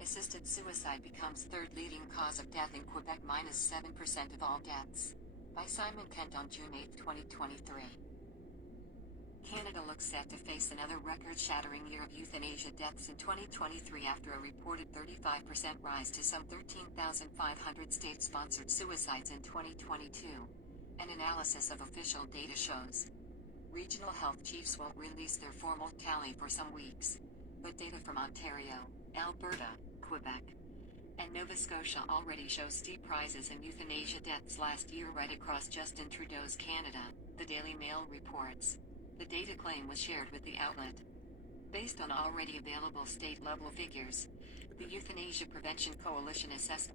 Assisted suicide becomes third leading cause of death in Quebec, -7% of all deaths. By Simon Kent on June 8, 2023. Canada looks set to face another record-shattering year of euthanasia deaths in 2023 after a reported 35% rise to some 13,500 state-sponsored suicides in 2022. An analysis of official data shows. Regional health chiefs won't release their formal tally for some weeks, but data from Ontario, Alberta, Quebec, and Nova Scotia already show steep rises in euthanasia deaths last year right across Justin Trudeau's Canada, the Daily Mail reports. The data claim was shared with the outlet. Based on already available state-level figures, the Euthanasia Prevention Coalition assessed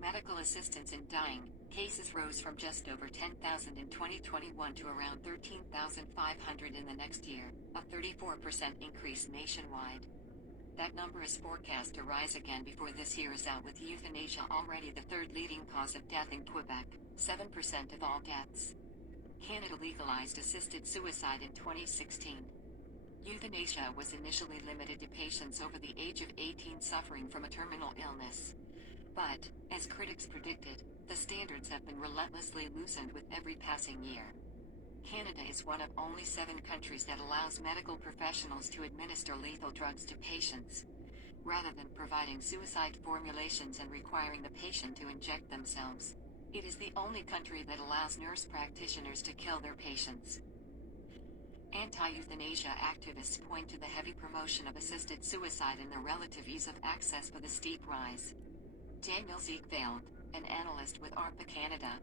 medical assistance in dying cases rose from just over 10,000 in 2021 to around 13,500 in the next year, a 34% increase nationwide. That number is forecast to rise again before this year is out, with euthanasia already the third leading cause of death in Quebec, 7% of all deaths. Canada legalized assisted suicide in 2016. Euthanasia was initially limited to patients over the age of 18 suffering from a terminal illness. But, as critics predicted, the standards have been relentlessly loosened with every passing year. Canada is one of only 7 countries that allows medical professionals to administer lethal drugs to patients, rather than providing suicide formulations and requiring the patient to inject themselves. It is the only country that allows nurse practitioners to kill their patients. Anti-euthanasia activists point to the heavy promotion of assisted suicide and the relative ease of access for the steep rise. Daniel Ziegfeld, an analyst with ARPA Canada,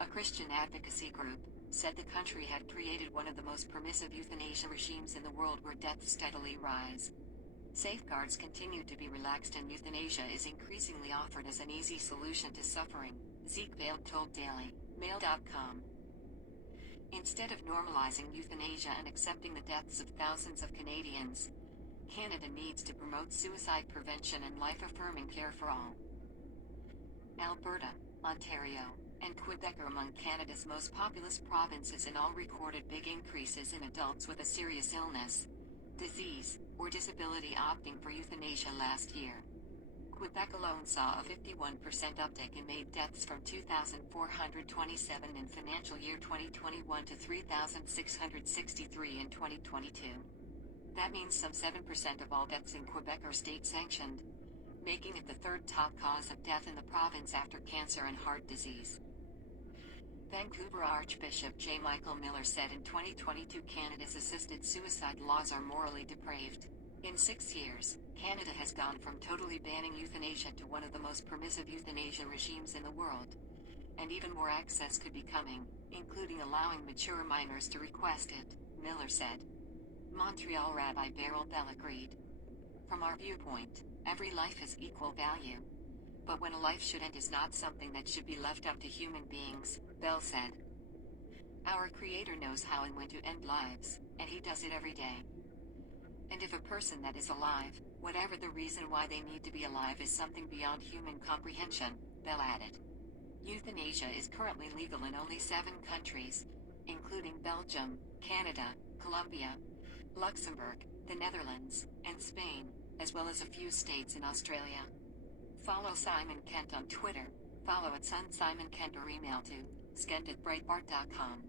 a Christian advocacy group, said the country had created one of the most permissive euthanasia regimes in the world where deaths steadily rise. Safeguards continue to be relaxed and euthanasia is increasingly offered as an easy solution to suffering, Ziegfeld told DailyMail.com. Instead of normalizing euthanasia and accepting the deaths of thousands of Canadians, Canada needs to promote suicide prevention and life-affirming care for all. Alberta, Ontario, and Quebec are among Canada's most populous provinces and all recorded big increases in adults with a serious illness, disease, or disability opting for euthanasia last year. Quebec alone saw a 51% uptick in May deaths from 2,427 in financial year 2021 to 3,663 in 2022. That means some 7% of all deaths in Quebec are state-sanctioned, making it the third top cause of death in the province after cancer and heart disease. Vancouver Archbishop J. Michael Miller said in 2022 Canada's assisted suicide laws are morally depraved. In 6 years, Canada has gone from totally banning euthanasia to one of the most permissive euthanasia regimes in the world. And even more access could be coming, including allowing mature minors to request it, Miller said. Montreal Rabbi Beryl Bell agreed. From our viewpoint, every life has equal value. But when a life should end is not something that should be left up to human beings, Bell said. Our Creator knows how and when to end lives, and He does it every day. And if a person that is alive, whatever the reason why they need to be alive, is something beyond human comprehension, Bell added. Euthanasia is currently legal in only 7 countries, including Belgium, Canada, Colombia, Luxembourg, the Netherlands, and Spain, as well as a few states in Australia. Follow Simon Kent on Twitter, follow @SunSimonKent or email to skent@breitbart.com.